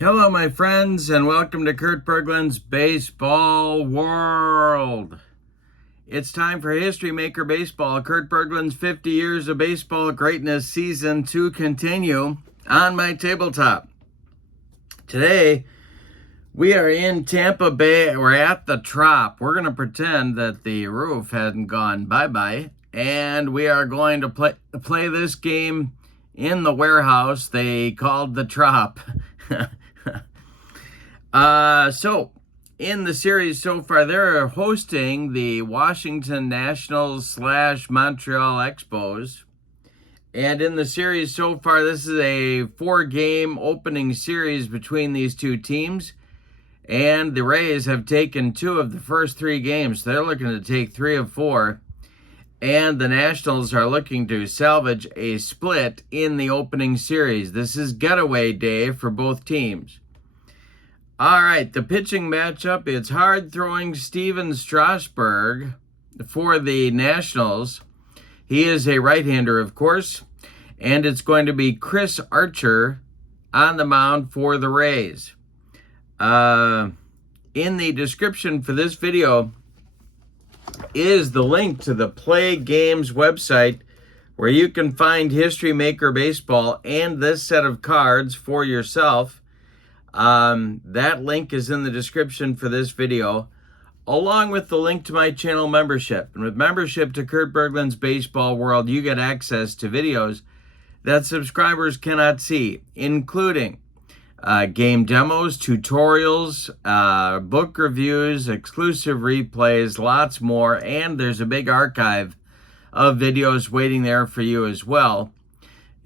Hello, my friends, and welcome to Kurt Berglund's Baseball World. It's time for History Maker Baseball, Kurt Berglund's 50 Years of Baseball Greatness Season to continue on my tabletop. Today, we are in Tampa Bay. We're at the Trop. We're going to pretend that the roof hadn't gone bye-bye, and we are going to play this game in the warehouse they called the Trop. So in the series so far, they're hosting the Washington Nationals / Montreal Expos. And in the series so far, this is a 4-game opening series between these two teams. And the Rays have taken 2 of the first 3 games. So they're looking to take 3 of 4. And the Nationals are looking to salvage a split in the opening series. This is getaway day for both teams. All right, the pitching matchup, it's hard-throwing Steven Strasburg for the Nationals. He is a right-hander, of course, and it's going to be Chris Archer on the mound for the Rays. In the description for this video is the link to the PLAAY Games website where you can find History Maker Baseball and this set of cards for yourself. That link is in the description for this video, along with the link to my channel membership. And with membership to Kurt Berglund's Baseball World, you get access to videos that subscribers cannot see, including game demos, tutorials, book reviews, exclusive replays, lots more, and there's a big archive of videos waiting there for you as well.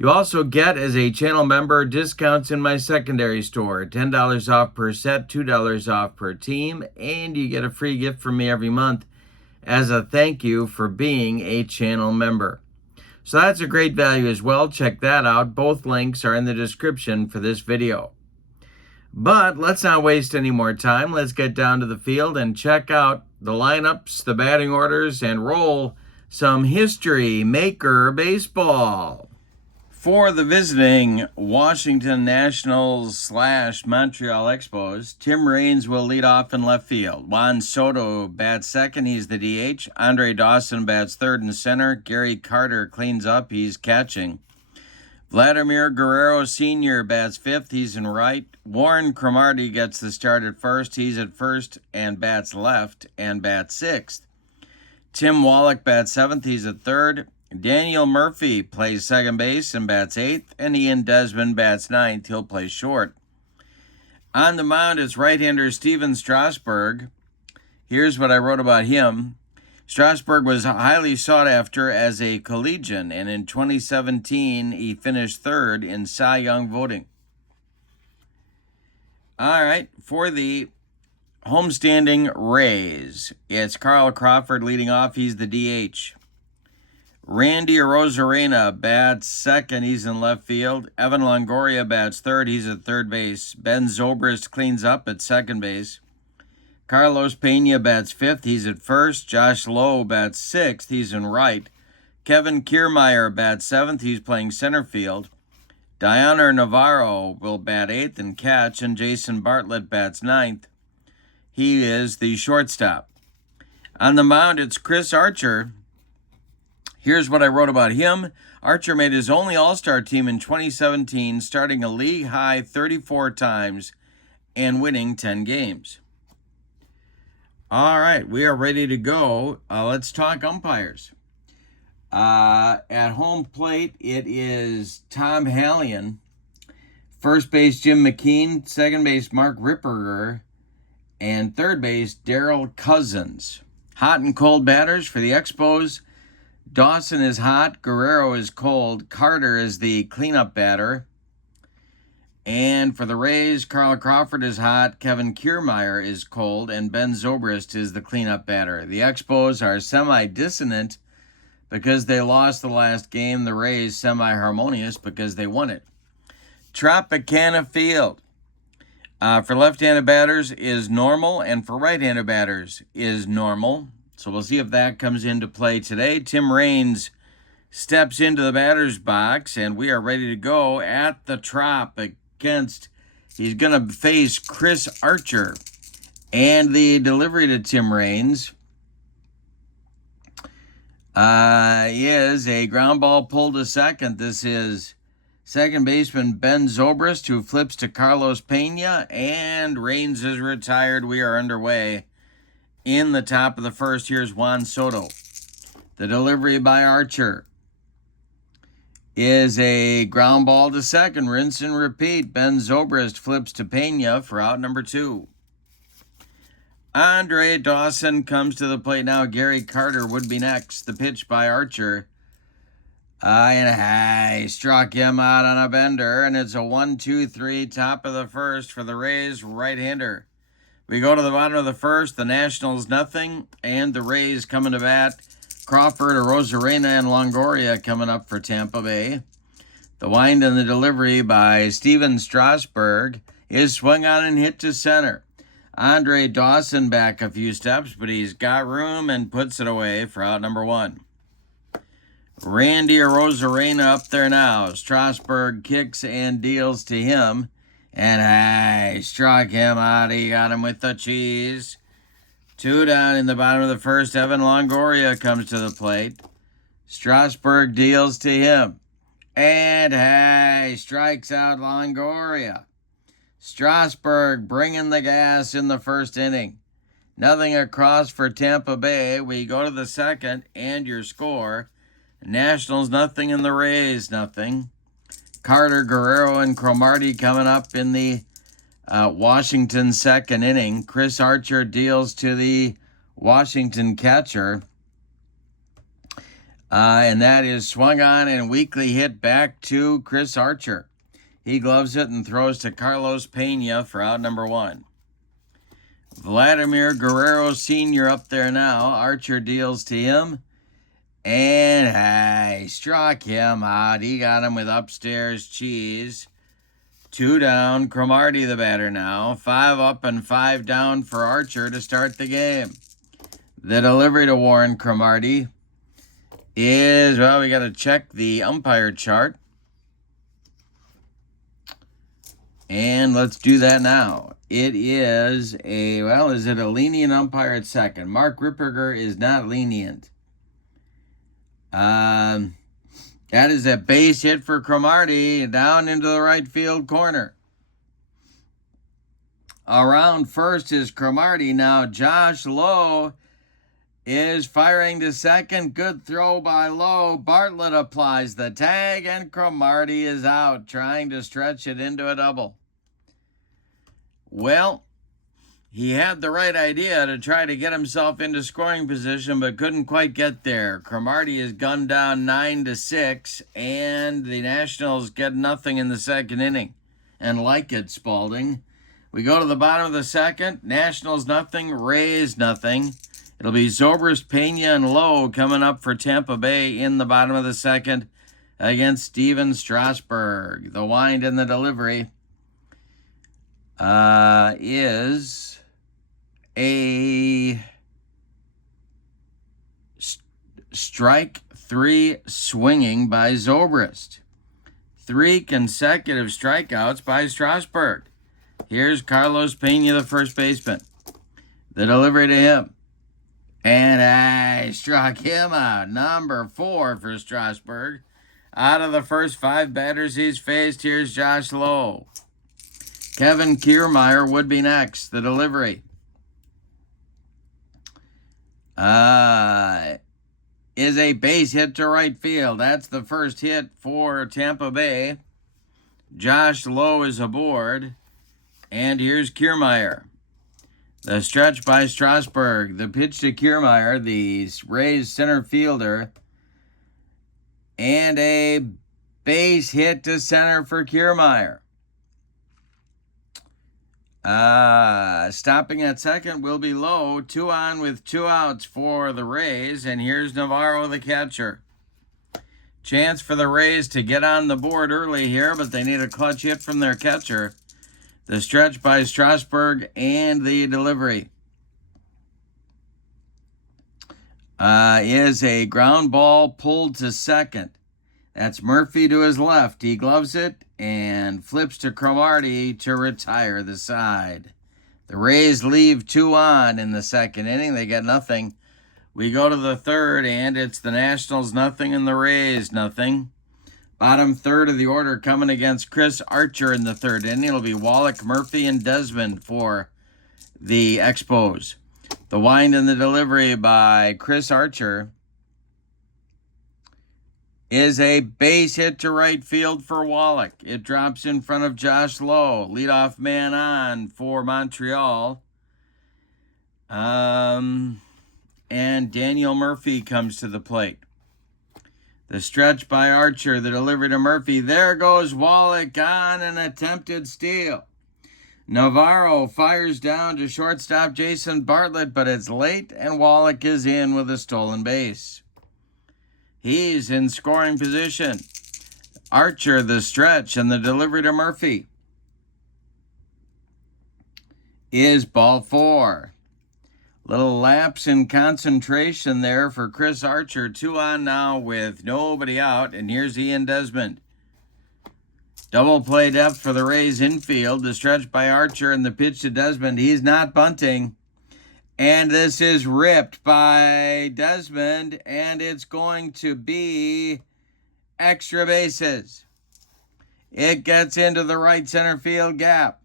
You also get, as a channel member, discounts in my secondary store, $10 off per set, $2 off per team, and you get a free gift from me every month as a thank you for being a channel member. So that's a great value as well. Check that out. Both links are in the description for this video. But let's not waste any more time. Let's get down to the field and check out the lineups, the batting orders, and roll some History Maker Baseball. For the visiting Washington Nationals / Montreal Expos, Tim Raines will lead off in left field. Juan Soto bats second, he's the DH. Andre Dawson bats third and center. Gary Carter cleans up, he's catching. Vladimir Guerrero Sr. bats fifth, he's in right. Warren Cromartie gets the start at first, he's at first and bats left and bats sixth. Tim Wallach bats seventh, he's at third. Daniel Murphy plays second base and bats eighth, and Ian Desmond bats ninth. He'll play short. On the mound is right-hander Steven Strasburg. Here's what I wrote about him. Strasburg was highly sought after as a collegian, and in 2017, he finished third in Cy Young voting. All right, for the homestanding Rays, it's Carl Crawford leading off. He's the DH. Randy Arozarena bats second, he's in left field. Evan Longoria bats third, he's at third base. Ben Zobrist cleans up at second base. Carlos Pena bats fifth, he's at first. Josh Lowe bats sixth, he's in right. Kevin Kiermaier bats seventh, he's playing center field. Dioner Navarro will bat eighth and catch, and Jason Bartlett bats ninth. He is the shortstop. On the mound, it's Chris Archer. Here's what I wrote about him. Archer made his only All-Star team in 2017, starting a league-high 34 times and winning 10 games. All right, we are ready to go. Let's talk umpires. At home plate, it is Tom Hallion. First base, Jim McKean. Second base, Mark Ripperger. And third base, Darrell Cousins. Hot and cold batters for the Expos. Dawson is hot, Guerrero is cold, Carter is the cleanup batter. And for the Rays, Carl Crawford is hot, Kevin Kiermaier is cold, and Ben Zobrist is the cleanup batter. The Expos are semi-dissonant because they lost the last game. The Rays semi-harmonious because they won it. Tropicana Field. For left-handed batters is normal, and for right-handed batters is normal. So we'll see if that comes into play today. Tim Raines steps into the batter's box, and we are ready to go at the Trop against He's going to face Chris Archer. And the delivery to Tim Raines is a ground ball pulled to second. This is second baseman Ben Zobrist, who flips to Carlos Pena, and Raines is retired. We are underway in the top of the first. Here's Juan Soto. The delivery by Archer is a ground ball to second. Rinse and repeat. Ben Zobrist flips to Pena for out number 2. Andre Dawson comes to the plate now. Gary Carter would be next. The pitch by Archer. And he struck him out on a bender, and it's a 1-2-3 top of the first for the Rays right-hander. We go to the bottom of the first. The Nationals nothing, and the Rays coming to bat. Crawford, Arozarena, and Longoria coming up for Tampa Bay. The wind and the delivery by Steven Strasburg is swung on and hit to center. Andre Dawson back a few steps, but he's got room and puts it away for out number 1. Randy Arozarena up there now. Strasburg kicks and deals to him. And he struck him out. He got him with the cheese. 2 down in the bottom of the first. Evan Longoria comes to the plate. Strasburg deals to him. And he strikes out Longoria. Strasburg bringing the gas in the first inning. Nothing across for Tampa Bay. We go to the second, and your score. Nationals nothing and the Rays nothing. Carter, Guerrero, and Cromartie coming up in the Washington second inning. Chris Archer deals to the Washington catcher. And that is swung on and weakly hit back to Chris Archer. He gloves it and throws to Carlos Pena for out number 1. Vladimir Guerrero Sr. up there now. Archer deals to him. And he struck him out. He got him with upstairs cheese. 2 down. Cromartie the batter now. 5 up and 5 down for Archer to start the game. The delivery to Warren Cromartie is, well, we got to check the umpire chart. And let's do that now. It is is it a lenient umpire at second? Mark Ripperger is not lenient. That is a base hit for Cromartie down into the right field corner. Around first is Cromartie. Now Josh Lowe is firing to second. Good throw by Lowe. Bartlett applies the tag, and Cromartie is out, trying to stretch it into a double. Well, he had the right idea to try to get himself into scoring position, but couldn't quite get there. Cromartie is gunned down 9-6, and the Nationals get nothing in the second inning. And like it, Spalding. We go to the bottom of the second. Nationals nothing, Rays nothing. It'll be Zobrist, Pena, and Lowe coming up for Tampa Bay in the bottom of the second against Steven Strasburg. The wind and the delivery is a strike 3 swinging by Zobrist. 3 consecutive strikeouts by Strasburg. Here's Carlos Pena, the first baseman. The delivery to him. And I struck him out. Number 4 for Strasburg. Out of the first 5 batters he's faced, here's Josh Lowe. Kevin Kiermaier would be next. The delivery is a base hit to right field. That's the first hit for Tampa Bay. Josh Lowe is aboard. And here's Kiermaier. The stretch by Strasburg. The pitch to Kiermaier, the Rays center fielder. And a base hit to center for Kiermaier. Stopping at second will be Lowe. 2 on with 2 outs for the Rays. And here's Navarro, the catcher. Chance for the Rays to get on the board early here, but they need a clutch hit from their catcher. The stretch by Strasburg and the delivery is a ground ball pulled to second. That's Murphy to his left. He gloves it, and flips to Cromartie to retire the side. The Rays leave 2 on in the second inning. They get nothing. We go to the third, and it's the Nationals nothing and the Rays nothing. Bottom third of the order coming against Chris Archer in the third inning. It'll be Wallach, Murphy, and Desmond for the Expos. The wind and the delivery by Chris Archer is a base hit to right field for Wallach. It drops in front of Josh Lowe. Leadoff man on for Montreal. And Daniel Murphy comes to the plate. The stretch by Archer, the delivery to Murphy. There goes Wallach on an attempted steal. Navarro fires down to shortstop Jason Bartlett, but it's late, and Wallach is in with a stolen base. He's in scoring position. Archer, the stretch, and the delivery to Murphy is ball 4. Little lapse in concentration there for Chris Archer. 2 on now with nobody out, and here's Ian Desmond. Double play depth for the Rays infield. The stretch by Archer and the pitch to Desmond. He's not bunting. And this is ripped by Desmond, and it's going to be extra bases. It gets into the right center field gap.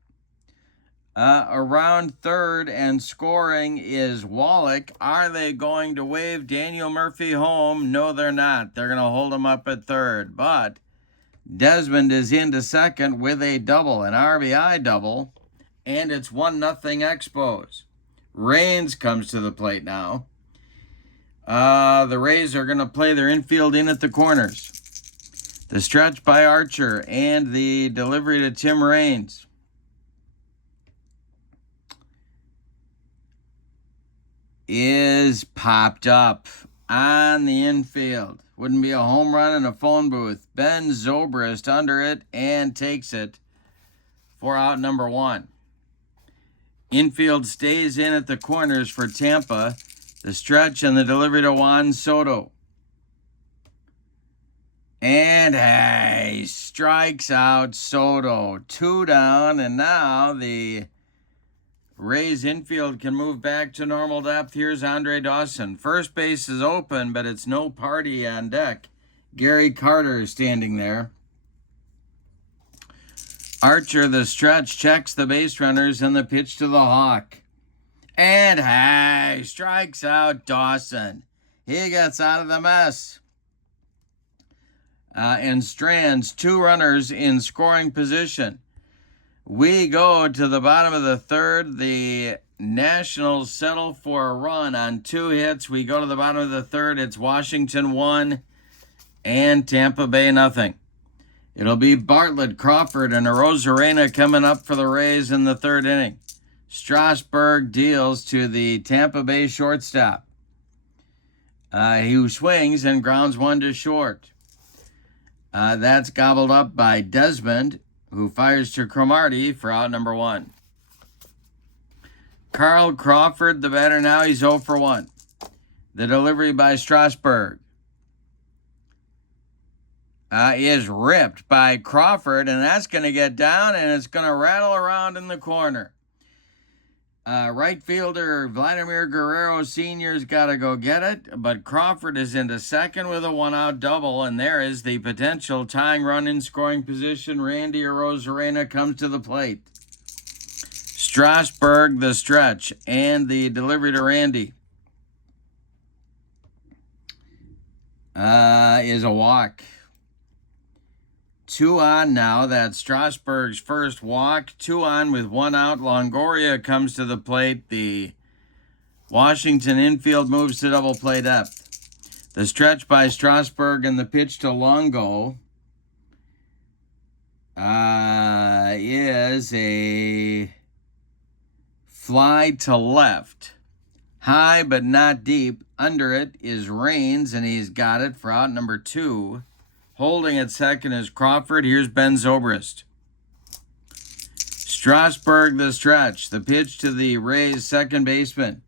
Around third and scoring is Wallach. Are they going to wave Daniel Murphy home? No, they're not. They're going to hold him up at third. But Desmond is into second with a double, an RBI double, and it's 1-0 Expos. Raines comes to the plate now. The Rays are going to play their infield in at the corners. The stretch by Archer and the delivery to Tim Raines is popped up on the infield. Wouldn't be a home run in a phone booth. Ben Zobrist under it and takes it for out number 1. Infield stays in at the corners for Tampa. The stretch and the delivery to Juan Soto. And he strikes out Soto. 2 down, and now the Rays infield can move back to normal depth. Here's Andre Dawson. First base is open, but it's no party on deck. Gary Carter is standing there. Archer, the stretch, checks the base runners and the pitch to the Hawk. And he strikes out Dawson. He gets out of the mess. And strands 2 runners in scoring position. We go to the bottom of the third. The Nationals settle for a run on 2 hits. We go to the bottom of the third. It's Washington 1 and Tampa Bay nothing. It'll be Bartlett, Crawford, and Arozarena coming up for the Rays in the third inning. Strasburg deals to the Tampa Bay shortstop, who swings and grounds 1 to short. That's gobbled up by Desmond, who fires to Cromartie for out number 1. Carl Crawford, the batter now, he's 0 for 1. The delivery by Strasburg is ripped by Crawford, and that's going to get down, and it's going to rattle around in the corner. Right fielder Vladimir Guerrero Sr.'s got to go get it, but Crawford is into second with a 1-out double, and there is the potential tying run in scoring position. Randy Arozarena comes to the plate. Strasburg, the stretch, and the delivery to Randy is a walk. 2 on now. That's Strasburg's first walk. 2 on with 1 out. Longoria comes to the plate. The Washington infield moves to double play depth. The stretch by Strasburg and the pitch to Longo is a fly to left. High but not deep. Under it is Raines, and he's got it for out number 2. Holding at second is Crawford. Here's Ben Zobrist. Strasburg, the stretch. The pitch to the Rays second baseman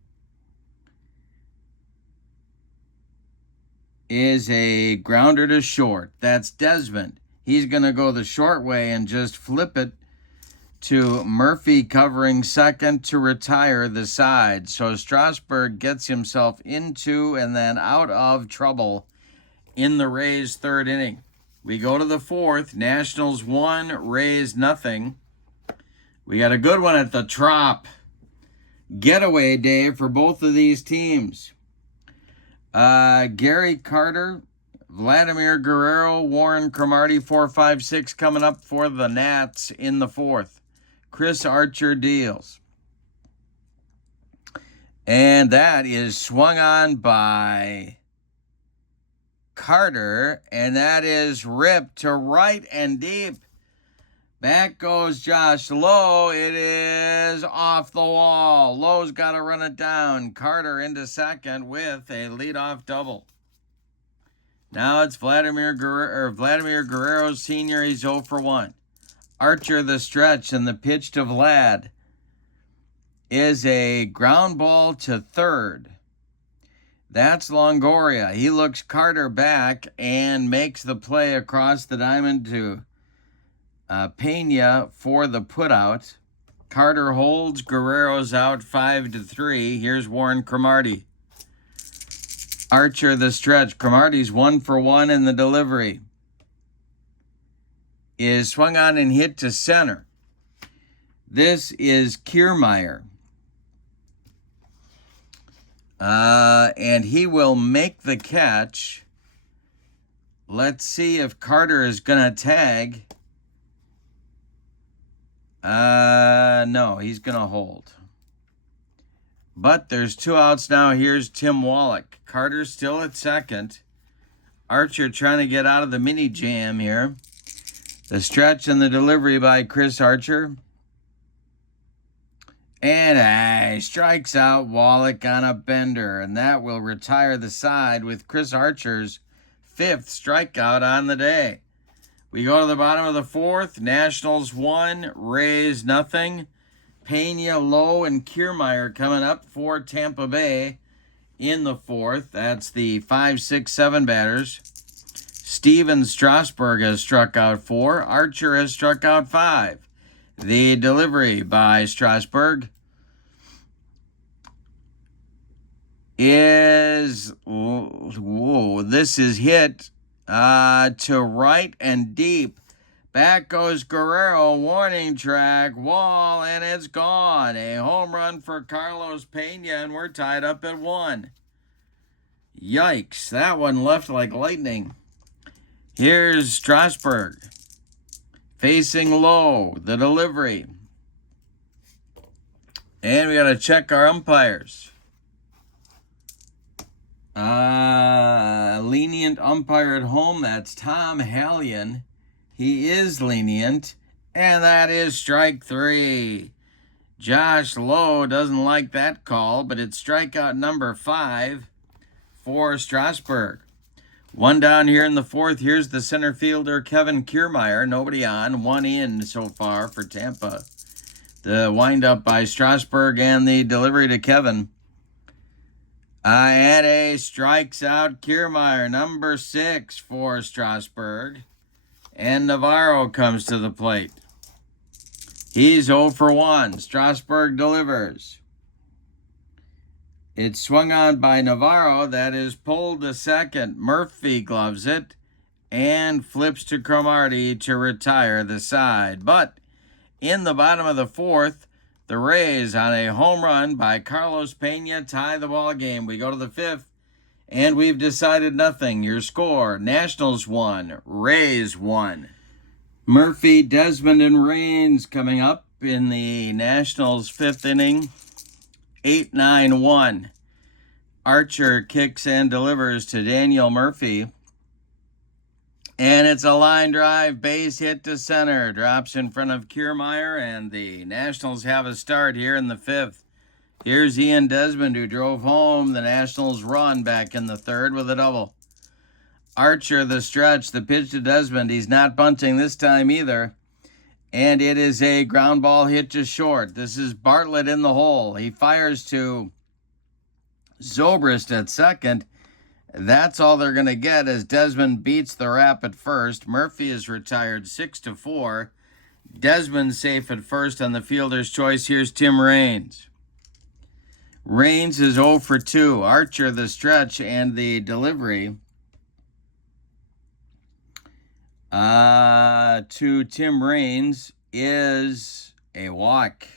is a grounder to short. That's Desmond. He's going to go the short way and just flip it to Murphy covering second to retire the side. So Strasburg gets himself into and then out of trouble in the Rays' third inning. We go to the fourth. Nationals 1, Rays nothing. We got a good one at the Trop. Getaway day for both of these teams. Gary Carter, Vladimir Guerrero, Warren Cromartie, 4, 5, 6 coming up for the Nats in the fourth. Chris Archer deals. And that is swung on by Carter, and that is ripped to right and deep. Back goes Josh Lowe. It is off the wall. Lowe's got to run it down. Carter into second with a leadoff double. Now it's Vladimir Guerrero Sr. He's 0 for 1. Archer the stretch, and the pitch to Vlad is a ground ball to third. That's Longoria. He looks Carter back and makes the play across the diamond to Pena for the putout. Carter holds. Guerrero's out 5-3. Here's Warren Cromartie. Archer the stretch. Cromartie's 1 for 1 in the delivery. Is swung on and hit to center. This is Kiermaier. And he will make the catch. Let's see if Carter is going to tag. No, he's going to hold. But there's 2 outs now. Here's Tim Wallach. Carter's still at second. Archer trying to get out of the mini jam here. The stretch and the delivery by Chris Archer. And strikes out Wallach on a bender. And that will retire the side with Chris Archer's 5th strikeout on the day. We go to the bottom of the fourth. Nationals 1, Rays nothing. Pena, Lowe, and Kiermaier coming up for Tampa Bay in the fourth. That's the 5, 6, 7 batters. Steven Strasburg has struck out 4. Archer has struck out 5. The delivery by Strasburg is, this is hit to right and deep. Back goes Guerrero, warning track, wall, and it's gone. A home run for Carlos Pena, and we're tied up at 1. Yikes, that one left like lightning. Here's Strasburg facing Lowe, the delivery. And we got to check our umpires. Lenient umpire at home, that's Tom Hallion. He is lenient, and that is strike 3. Josh Lowe doesn't like that call, but it's strikeout number 5 for Strasburg. 1 down here in the fourth. Here's the center fielder, Kevin Kiermaier. Nobody on. 1 in so far for Tampa. The windup by Strasburg and the delivery to Kevin. And a strikes out Kiermaier, number 6 for Strasburg. And Navarro comes to the plate. He's 0 for 1. Strasburg delivers. It's swung on by Navarro. That is pulled to second. Murphy gloves it and flips to Cromartie to retire the side. But in the bottom of the fourth, the Rays on a home run by Carlos Pena tie the ball game. We go to the fifth, and we've decided nothing. Your score, Nationals 1, Rays 1. Murphy, Desmond, and Raines coming up in the Nationals' 5th inning. 8-9-1. Archer kicks and delivers to Daniel Murphy. And it's a line drive, base hit to center. Drops in front of Kiermaier, and the Nationals have a start here in the 5th. Here's Ian Desmond, who drove home the Nationals' run back in the 3rd with a double. Archer, the stretch, the pitch to Desmond. He's not bunting this time either. And it is a ground ball hit to short. This is Bartlett in the hole. He fires to Zobrist at second. That's all they're going to get as Desmond beats the Rap at first. Murphy is retired 6-4. Desmond safe at first on the fielder's choice. Here's Tim Raines. Raines is 0 for 2. Archer, the stretch, and the delivery to Tim Raines is a walk.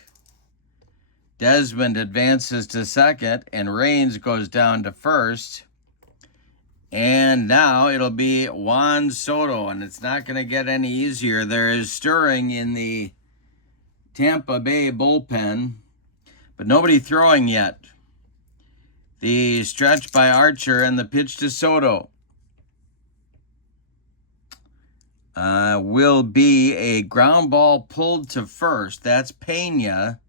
Desmond advances to second, and Raines goes down to first. And now it'll be Juan Soto, and it's not going to get any easier. There is stirring in the Tampa Bay bullpen, but nobody throwing yet. The stretch by Archer and the pitch to Soto will be a ground ball pulled to first. That's Pena.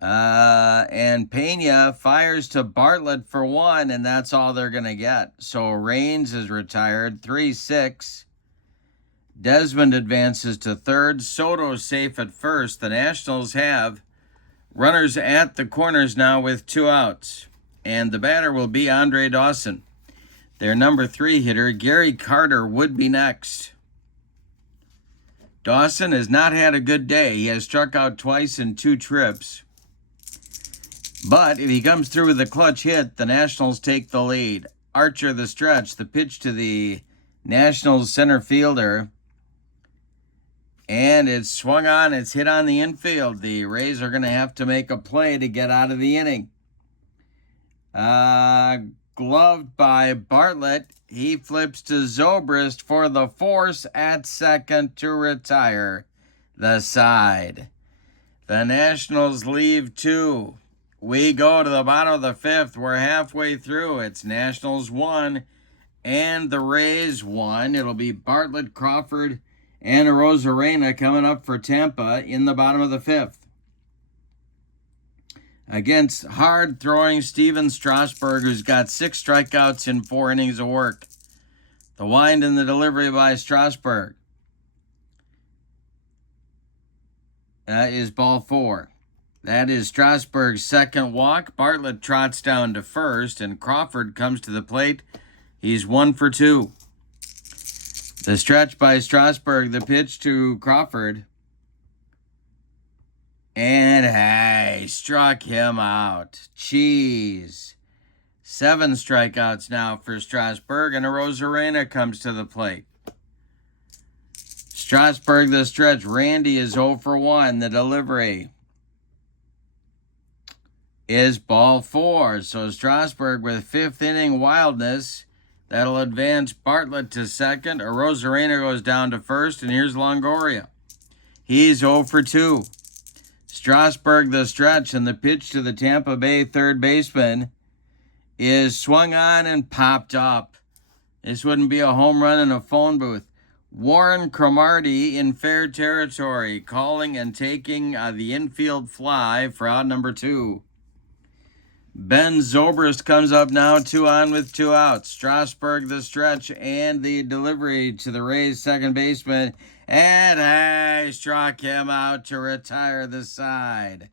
And Pena fires to Bartlett for 1, and that's all they're going to get. So Raines is retired, 3-6. Desmond advances to third. Soto's safe at first. The Nationals have runners at the corners now with 2 outs. And the batter will be Andre Dawson. Their number 3 hitter, Gary Carter, would be next. Dawson has not had a good day. He has struck out twice in 2 trips. But if he comes through with a clutch hit, the Nationals take the lead. Archer, the stretch, the pitch to the Nationals center fielder. And it's swung on, it's hit on the infield. The Rays are going to have to make a play to get out of the inning. Gloved by Bartlett. He flips to Zobrist for the force at second to retire the side. The Nationals leave 2. We go to the bottom of the 5th. We're halfway through. It's Nationals 1 and the Rays 1. It'll be Bartlett, Crawford, and Arozarena coming up for Tampa in the bottom of the 5th. Against hard-throwing Steven Strasburg, who's got 6 strikeouts in 4 innings of work. The wind and the delivery by Strasburg. That is ball 4. That is Strasburg's second walk. Bartlett trots down to first, and Crawford comes to the plate. He's 1 for 2. The stretch by Strasburg, the pitch to Crawford. And hey, struck him out. Jeez. 7 strikeouts now for Strasburg, and Arozarena comes to the plate. Strasburg, the stretch. Randy is 0 for 1. The delivery is ball 4. So Strasburg with 5th inning wildness. That'll advance Bartlett to second. Arozarena goes down to first, and here's Longoria. He's 0 for 2. Strasburg, the stretch, and the pitch to the Tampa Bay third baseman is swung on and popped up. This wouldn't be a home run in a phone booth. Warren Cromartie in fair territory, calling and taking the infield fly for out number 2. Ben Zobrist comes up now, 2 on with 2 outs. Strasburg, the stretch, and the delivery to the Rays second baseman. And hey, struck him out to retire the side.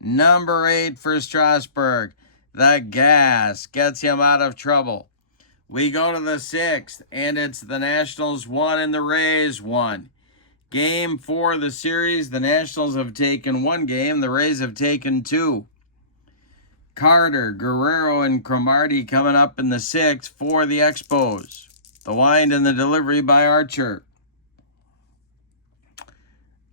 Number 8 for Strasburg. The gas gets him out of trouble. We go to the 6th, and it's the Nationals 1 and the Rays 1. Game 4 of the series. The Nationals have taken 1 game. The Rays have taken 2. Carter, Guerrero, and Cromartie coming up in the 6th for the Expos. The wind and the delivery by Archer.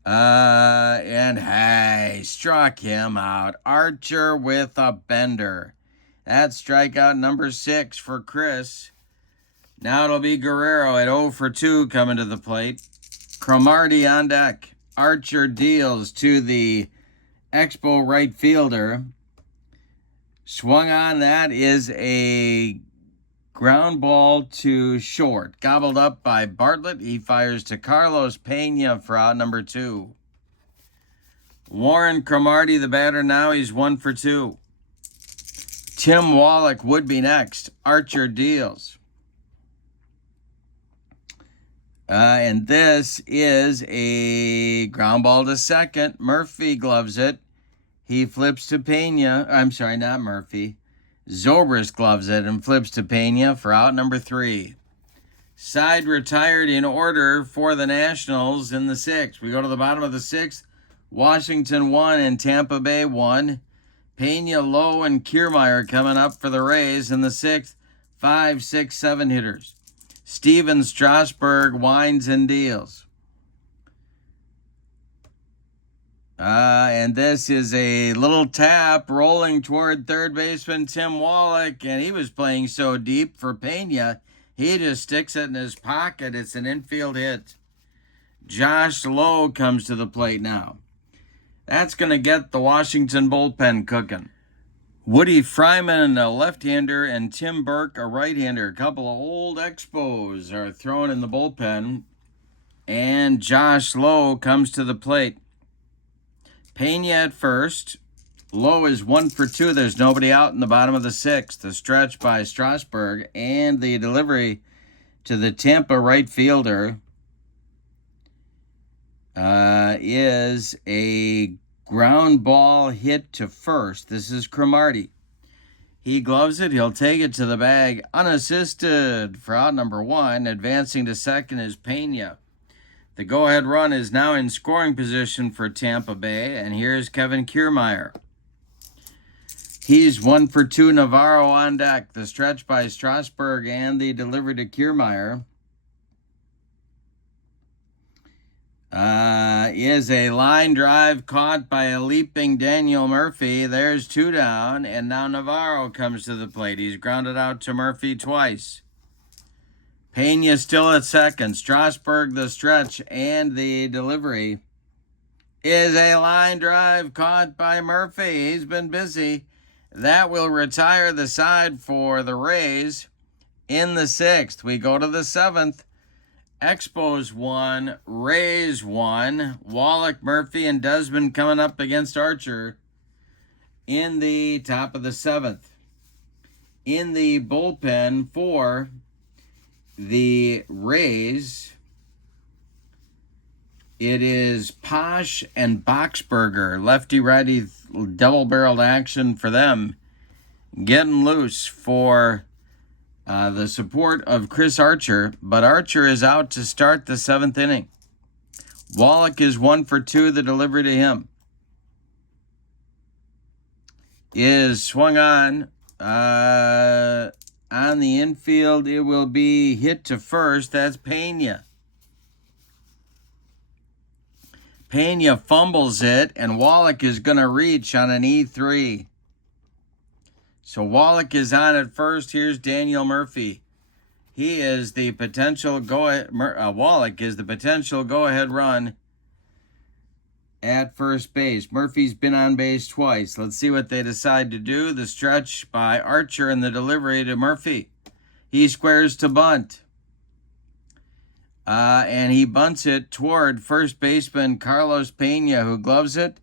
And hey, struck him out. Archer with a bender. That's strikeout number 6 for Chris. Now it'll be Guerrero at 0 for 2 coming to the plate. Cromartie on deck. Archer deals to the Expo right fielder. Swung on, that is a ground ball to short. Gobbled up by Bartlett. He fires to Carlos Pena for out number 2. Warren Cromartie, the batter now. He's 1 for 2. Tim Wallach would be next. Archer deals. And this is a ground ball to second. Murphy gloves it. He flips to Pena. I'm sorry, not Murphy. Zobrist gloves it and flips to Pena for out number 3. Side retired in order for the Nationals in the 6th. We go to the bottom of the 6th. Washington 1 and Tampa Bay 1. Pena, Lowe, and Kiermaier coming up for the Rays in the 6th. 5, 6, 7 hitters. Stevens, Strasburg, winds and deals. And this is a little tap rolling toward third baseman Tim Wallach, and he was playing so deep for Pena, he just sticks it in his pocket. It's an infield hit. Josh Lowe comes to the plate now. That's going to get the Washington bullpen cooking. Woody Fryman, a left-hander, and Tim Burke, a right-hander. A couple of old Expos are thrown in the bullpen, and Josh Lowe comes to the plate. Pena at first. Lowe is 1 for 2. There's nobody out in the bottom of the 6th. The stretch by Strasburg and the delivery to the Tampa right fielder is a ground ball hit to first. This is Cromartie. He gloves it. He'll take it to the bag unassisted for out number 1. Advancing to second is Pena. The go-ahead run is now in scoring position for Tampa Bay, and here's Kevin Kiermaier. He's 1 for 2. Navarro on deck. The stretch by Strasburg and the delivery to Kiermaier is a line drive caught by a leaping Daniel Murphy. There's 2 down, and now Navarro comes to the plate. He's grounded out to Murphy twice. Pena still at second. Strasburg the stretch and the delivery is a line drive caught by Murphy. He's been busy. That will retire the side for the Rays in the 6th. We go to the 7th. Expos 1, Rays 1. Wallach, Murphy, and Desmond coming up against Archer in the top of the 7th. In the bullpen for the Rays, it is Posh and Boxberger. Lefty-righty double-barreled action for them. Getting loose for the support of Chris Archer, but Archer is out to start the 7th inning. Wallach is 1 for 2. The delivery to him is swung on. On the infield, it will be hit to first. That's Pena. Pena fumbles it, and Wallach is going to reach on an E3. So Wallach is on at first. Here's Daniel Murphy. He is the potential Wallach is the potential go-ahead run at first base. Murphy's been on base twice. Let's see what they decide to do. The stretch by Archer and the delivery to Murphy. He squares to bunt. And he bunts it toward first baseman Carlos Pena, who gloves it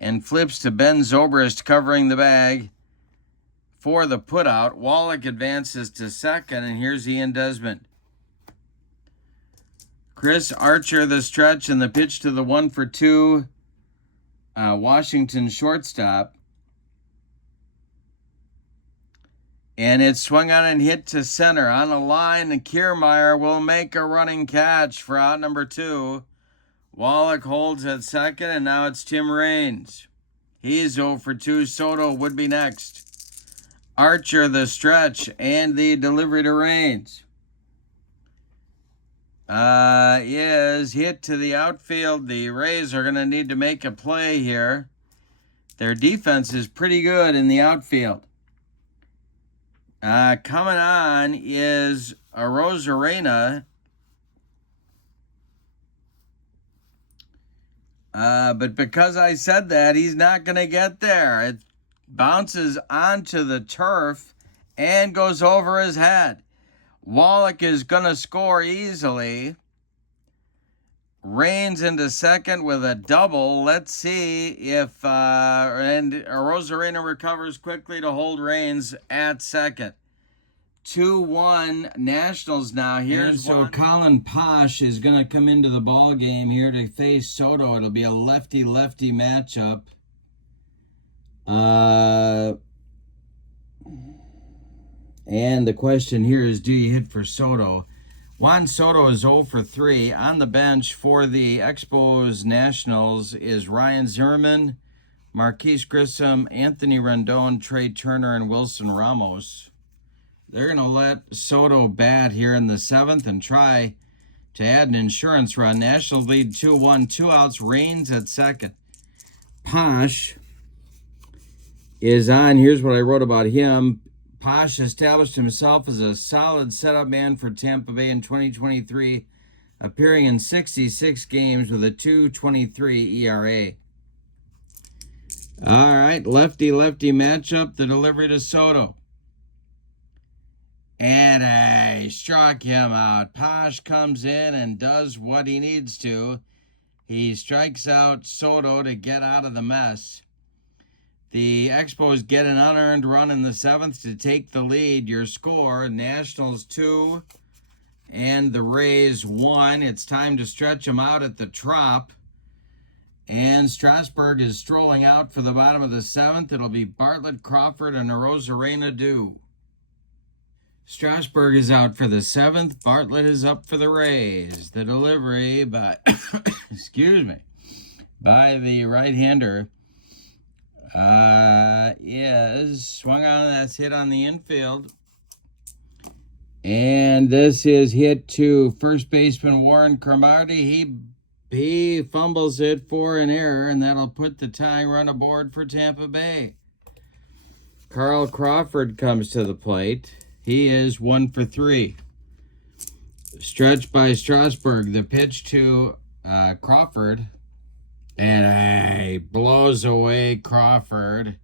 and flips to Ben Zobrist covering the bag for the putout. Wallach advances to second, and here's Ian Desmond. Chris Archer the stretch and the pitch to the 1 for 2 Washington shortstop. And it's swung on and hit to center. On a line, and Kiermaier will make a running catch for out number 2. Wallach holds at second, and now it's Tim Raines. He's 0 for 2. Soto would be next. Archer the stretch and the delivery to Raines is hit to the outfield. The Rays are going to need to make a play here. Their defense is pretty good in the outfield. Coming on is a Rosarena. But because I said that, he's not going to get there. It bounces onto the turf and goes over his head. Wallach is going to score easily. Raines into second with a double. Let's see if and Rosarena recovers quickly to hold Raines at second. 2-1 Nationals now. Here's so Colin Posh is going to come into the ball game here to face Soto. It'll be a lefty-lefty matchup. And the question here is, do you hit for Soto? Juan Soto is 0 for 3. On the bench for the Expos Nationals is Ryan Zimmerman, Marquise Grissom, Anthony Rendon, Trey Turner, and Wilson Ramos. They're going to let Soto bat here in the 7th and try to add an insurance run. Nationals lead 2-1, 2 outs, Rains at second. Posh is on. Here's what I wrote about him. Posh established himself as a solid setup man for Tampa Bay in 2023, appearing in 66 games with a 2.23 ERA. All right, lefty-lefty matchup, the delivery to Soto. And I struck him out. Posh comes in and does what he needs to. He strikes out Soto to get out of the mess. The Expos get an unearned run in the 7th to take the lead. Your score, Nationals 2 and the Rays 1. It's time to stretch them out at the Trop. And Strasburg is strolling out for the bottom of the 7th. It'll be Bartlett, Crawford, and Arozarena due. Strasburg is out for the 7th. Bartlett is up for the Rays. The delivery by, excuse me, by the right-hander is swung on. That's hit on the infield. And this is hit to first baseman Warren Cromartie. He fumbles it for an error, and that'll put the tying run aboard for Tampa Bay. Carl Crawford comes to the plate. He is 1 for 3. Stretch by Strasburg. The pitch to Crawford. And he blows away Crawford.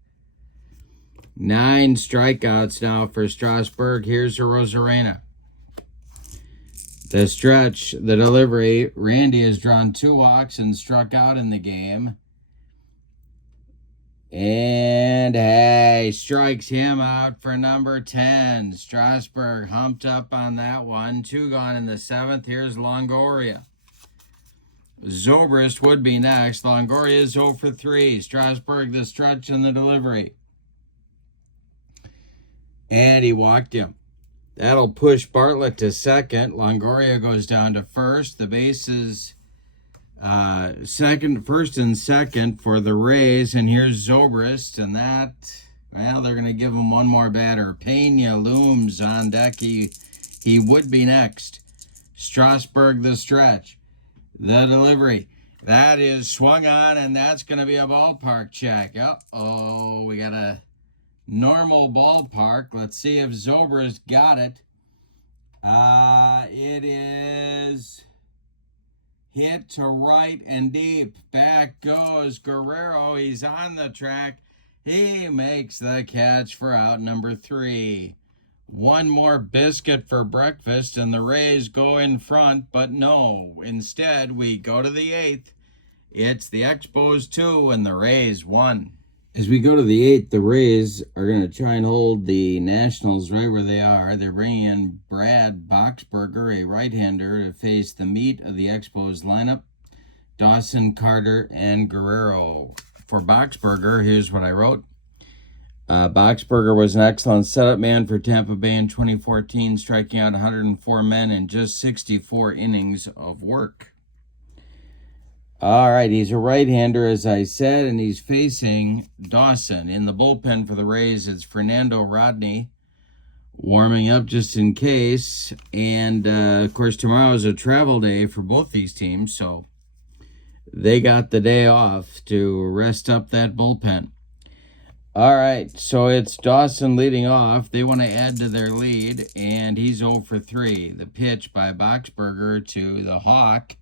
9 strikeouts now for Strasburg. Here's Arozarena. The stretch, the delivery. Randy has drawn 2 walks and struck out in the game. And he strikes him out for number 10. Strasburg humped up on that one. 2 gone in the 7th. Here's Longoria. Zobrist would be next. Longoria is 0 for 3. Strasburg the stretch and the delivery. And he walked him. That'll push Bartlett to second. Longoria goes down to first. The bases first and second for the Rays. And here's Zobrist. And that, well, they're going to give him one more batter. Pena looms on deck. He would be next. Strasburg the stretch. The delivery. That is swung on, and that's going to be a ballpark check. Uh-oh, we got a normal ballpark. Let's see if Zobrist got it. It is hit to right and deep. Back goes Guerrero. He's on the track. He makes the catch for out number 3. One more biscuit for breakfast, and the Rays go in front, but no. Instead, we go to the 8th. It's the Expos 2 and the Rays 1. As we go to the 8th, the Rays are going to try and hold the Nationals right where they are. They're bringing in Brad Boxberger, a right-hander, to face the meat of the Expos lineup. Dawson, Carter, and Guerrero. For Boxberger, here's what I wrote. Boxberger was an excellent setup man for Tampa Bay in 2014, striking out 104 men in just 64 innings of work. All right, he's a right-hander, as I said, and he's facing Dawson. In the bullpen for the Rays, it's Fernando Rodney warming up just in case. And, of course, tomorrow is a travel day for both these teams, so they got the day off to rest up that bullpen. All right, so it's Dawson leading off. They want to add to their lead, and he's 0 for 3. The pitch by Boxberger to the Hawk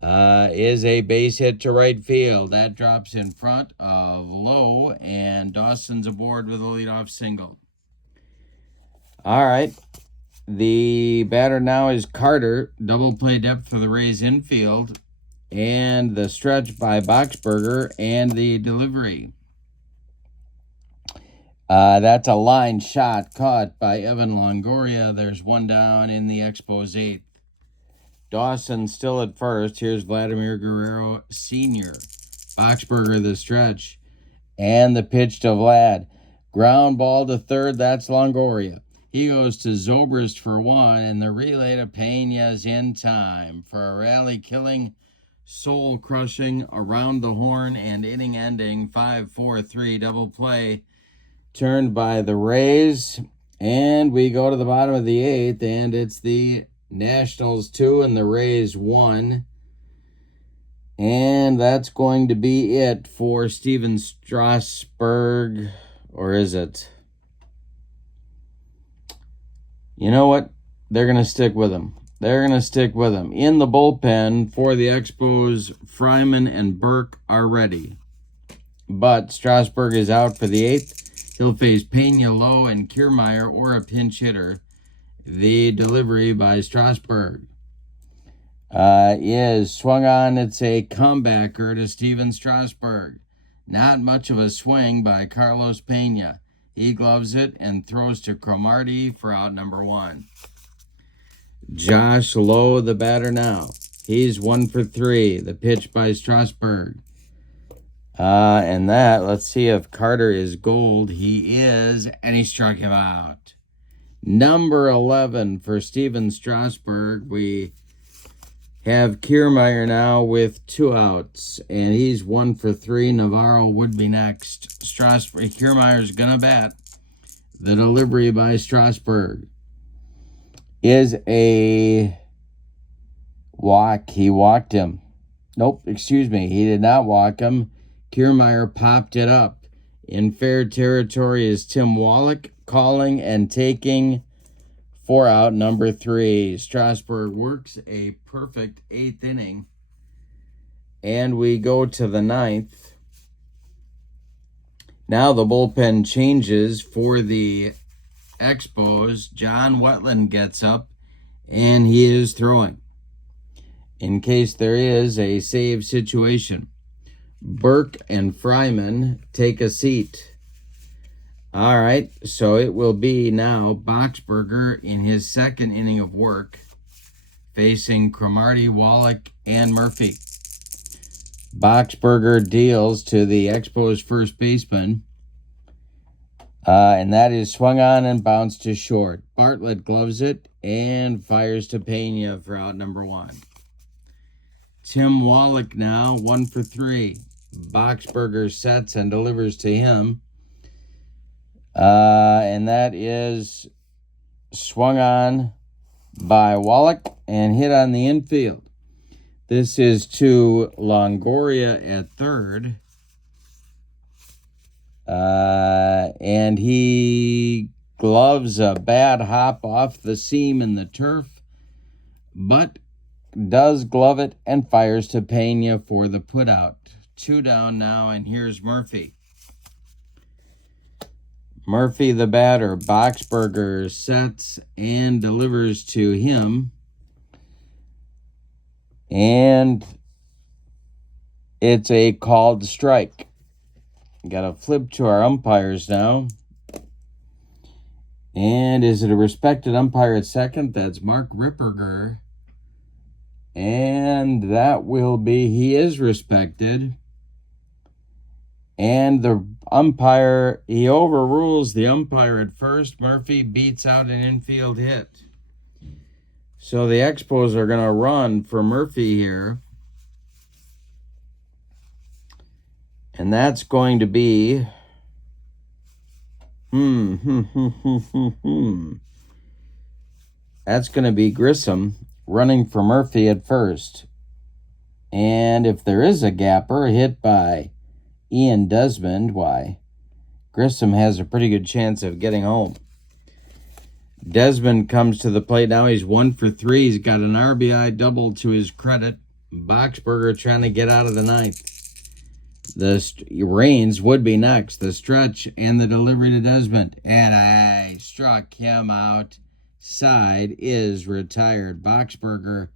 is a base hit to right field. That drops in front of Lowe, and Dawson's aboard with a leadoff single. All right, the batter now is Carter. Double play depth for the Rays infield, and the stretch by Boxberger and the delivery. That's a line shot caught by Evan Longoria. There's one down in the Expos 8th. Dawson still at first. Here's Vladimir Guerrero Sr. Boxberger the stretch. And the pitch to Vlad. Ground ball to third. That's Longoria. He goes to Zobrist for one, and the relay to Pena's in time for a rally-killing, soul-crushing, around the horn, and inning-ending 5-4-3 double play turned by the Rays. And we go to the bottom of the eighth, and it's the Nationals 2 and the Rays 1. And that's going to be it for Steven Strasburg. Or is it? You know what? They're going to stick with him. They're going to stick with him. In the bullpen for the Expos, Fryman and Burke are ready. But Strasburg is out for the eighth. He'll face Pena, Lowe, and Kiermaier, or a pinch hitter. The delivery by Strasburg is swung on. It's a comebacker to Steven Strasburg. Not much of a swing by Carlos Pena. He gloves it and throws to Cromartie for out number 1. Josh Lowe, the batter now. He's 1 for 3. The pitch by Strasburg. And that, let's see if Carter is gold. He is, and he struck him out. Number 11 for Steven Strasburg. We have Kiermaier now with 2 outs, and he's 1 for 3. Navarro would be next. Strasburg, Kiermaier's gonna bat. The delivery by Strasburg is a walk. He walked him. Nope, excuse me. He did not walk him. Kiermaier popped it up. In fair territory is Tim Wallach calling and taking for out number 3. Strasburg works a perfect 8th inning. And we go to the 9th. Now the bullpen changes for the Expos. John Wetland gets up, and he is throwing, in case there is a save situation. Burke and Fryman take a seat. All right, so it will be now Boxberger in his 2nd inning of work, facing Cromartie, Wallach, and Murphy. Boxberger deals to the Expos first baseman, and that is swung on and bounced to short. Bartlett gloves it and fires to Pena for out number 1. Tim Wallach now 1 for 3. Boxberger sets and delivers to him. And that is swung on by Wallach and hit on the infield. This is to Longoria at third. And he gloves a bad hop off the seam in the turf, but does glove it and fires to Pena for the putout. 2 down now, and here's Murphy. Murphy, the batter. Boxberger sets and delivers to him. And it's a called strike. Got to flip to our umpires now. And is it a respected umpire at second? That's Mark Ripperger. And that will be, he is respected. And the umpire, he overrules the umpire at first. Murphy beats out an infield hit. So the Expos are going to run for Murphy here. And that's going to be... That's going to be Grissom running for Murphy at first. And if there is a gapper hit by Ian Desmond, why, Grissom has a pretty good chance of getting home. Desmond comes to the plate now. He's 1 for 3. He's got an RBI double to his credit. Boxberger trying to get out of the 9th. The Rains would be next. The stretch and the delivery to Desmond. And I struck him out. Side is retired. Boxberger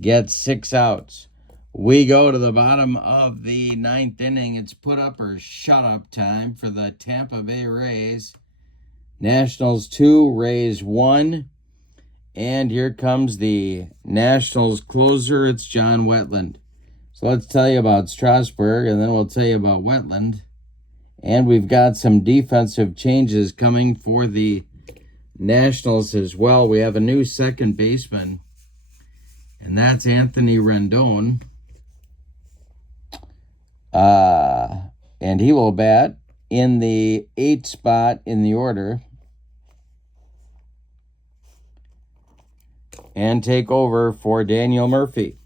gets 6 outs. We go to the bottom of the 9th inning. It's put up or shut up time for the Tampa Bay Rays. Nationals 2, Rays 1. And here comes the Nationals closer. It's John Wetland. So let's tell you about Strasburg, and then we'll tell you about Wetland. And we've got some defensive changes coming for the Nationals as well. We have a new second baseman, and that's Anthony Rendon. And he will bat in the 8th spot in the order and take over for Daniel Murphy.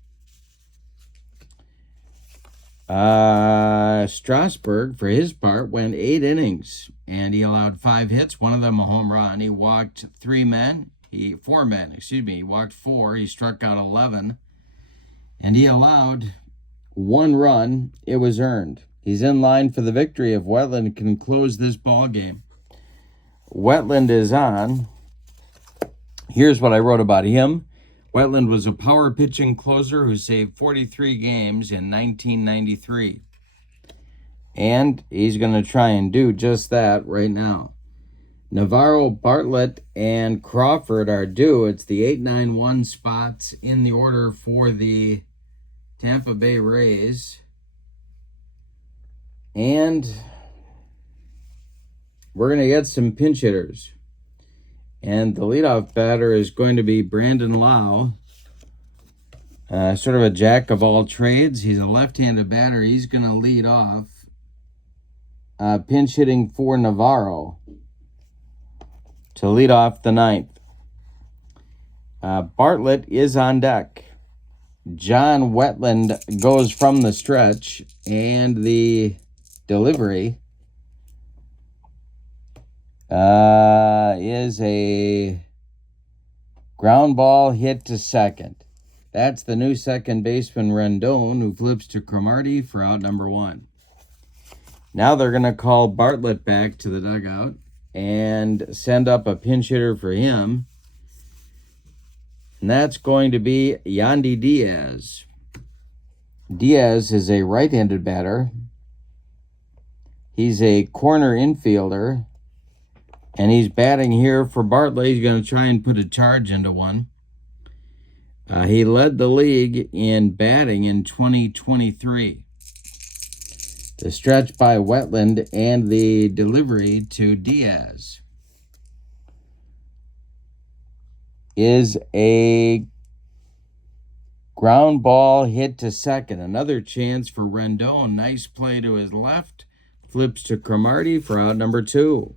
Strasburg, for his part, went 8 innings, and he allowed 5 hits, one of them a home run. He walked 4 men. He walked 4. He struck out 11, and he allowed 1 run. It was earned. He's in line for the victory if Wetland can close this ball game. Wetland is on. Here's what I wrote about him. Wetland was a power pitching closer who saved 43 games in 1993. And he's going to try and do just that right now. Navarro, Bartlett, and Crawford are due. It's the 8-9-1 spots in the order for the Tampa Bay Rays. And we're going to get some pinch hitters. And the leadoff batter is going to be Brandon Lau. Sort of a jack of all trades. He's a left-handed batter. He's going to lead off. Pinch hitting for Navarro to lead off the 9th. Bartlett is on deck. John Wetland goes from the stretch, and the delivery is a ground ball hit to second. That's the new second baseman, Rendon, who flips to Cromartie for out number 1. Now they're going to call Bartlett back to the dugout and send up a pinch hitter for him. And that's going to be Yandy Diaz. Diaz is a right-handed batter. He's a corner infielder. And he's batting here for Bartlett. He's going to try and put a charge into one. He led the league in batting in 2023. The stretch by Wetland and the delivery to Diaz is a ground ball hit to second. Another chance for Rendon. Nice play to his left. Flips to Cromartie for out number 2.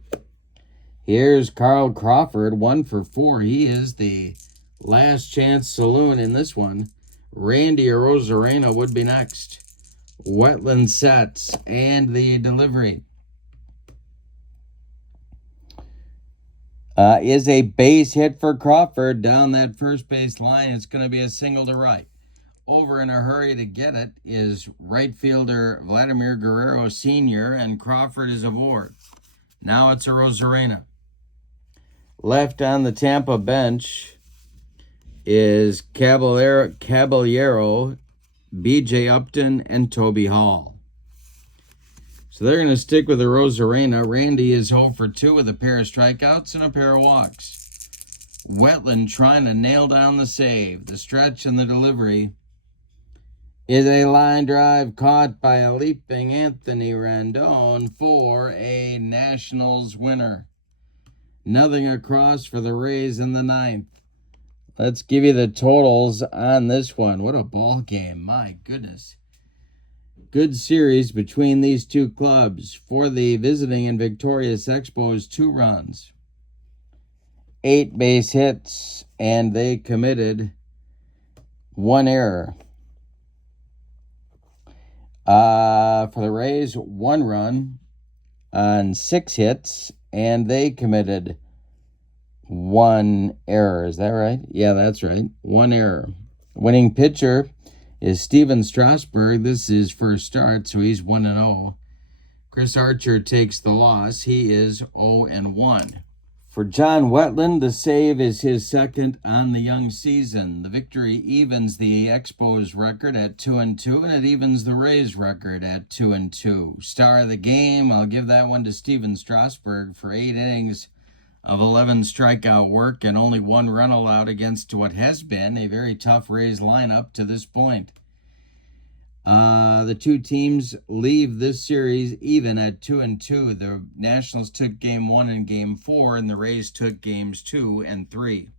Here's Carl Crawford, 1 for 4. He is the last chance saloon in this one. Randy Arozarena would be next. Wetland sets and the delivery is a base hit for Crawford down that first base line. It's going to be a single to right. Over in a hurry to get it is right fielder Vladimir Guerrero Sr., and Crawford is aboard. Now it's Arozarena. Left on the Tampa bench is Caballero, B.J. Upton, and Toby Hall. So they're going to stick with the Arozarena. Randy is 0 for 2 with a pair of strikeouts and a pair of walks. Wetland trying to nail down the save. The stretch and the delivery is a line drive caught by a leaping Anthony Rendon for a Nationals winner. Nothing across for the Rays in the 9th. Let's give you the totals on this one. What a ball game. My goodness. Good series between these two clubs. For the visiting and victorious Expos, 2 runs, 8 base hits, and they committed 1 error. For the Rays, 1 run on 6 hits, and they committed 1 error. Is that right? Yeah, that's right. 1 error. Winning pitcher is Steven Strasburg. This is his first start, so he's 1-0. Chris Archer takes the loss. He is 0-1. For John Wetland, the save is his second on the young season. The victory evens the Expos record at 2-2, and it evens the Rays record at 2-2. Star of the game, I'll give that one to Steven Strasburg for 8 innings of 11 strikeout work and only 1 run allowed against what has been a very tough Rays lineup to this point. The two teams leave this series even at 2-2. The Nationals took game 1 and game 4, and the Rays took games 2 and 3.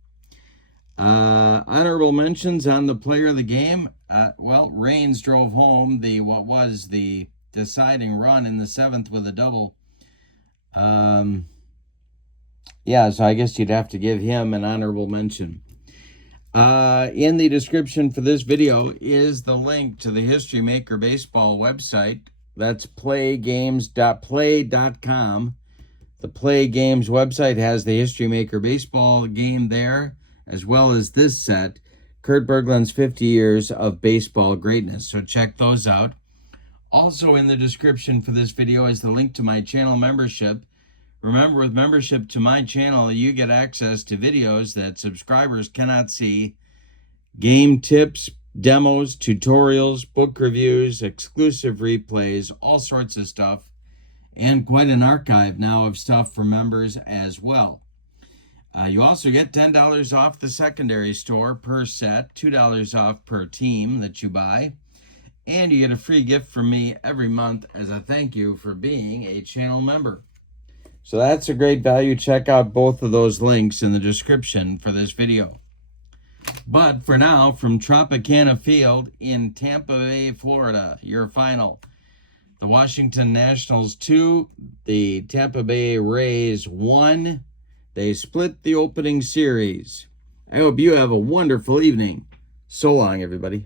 Honorable mentions on the player of the game. Well, Raines drove home what was the deciding run in the 7th with a double. Yeah, so I guess you'd have to give him an honorable mention. In the description for this video is the link to the History Maker Baseball website. That's playgames.play.com. The Play Games website has the History Maker Baseball game there, as well as this set, Kurt Berglund's 50 Years of Baseball Greatness. So check those out. Also in the description for this video is the link to my channel membership. Remember, with membership to my channel, you get access to videos that subscribers cannot see, game tips, demos, tutorials, book reviews, exclusive replays, all sorts of stuff, and quite an archive now of stuff for members as well. You also get $10 off the secondary store per set, $2 off per team that you buy, and you get a free gift from me every month as a thank you for being a channel member. So that's a great value. Check out both of those links in the description for this video. But for now, from Tropicana Field in Tampa Bay, Florida, your final. The Washington Nationals 2, the Tampa Bay Rays 1. They split the opening series. I hope you have a wonderful evening. So long, everybody.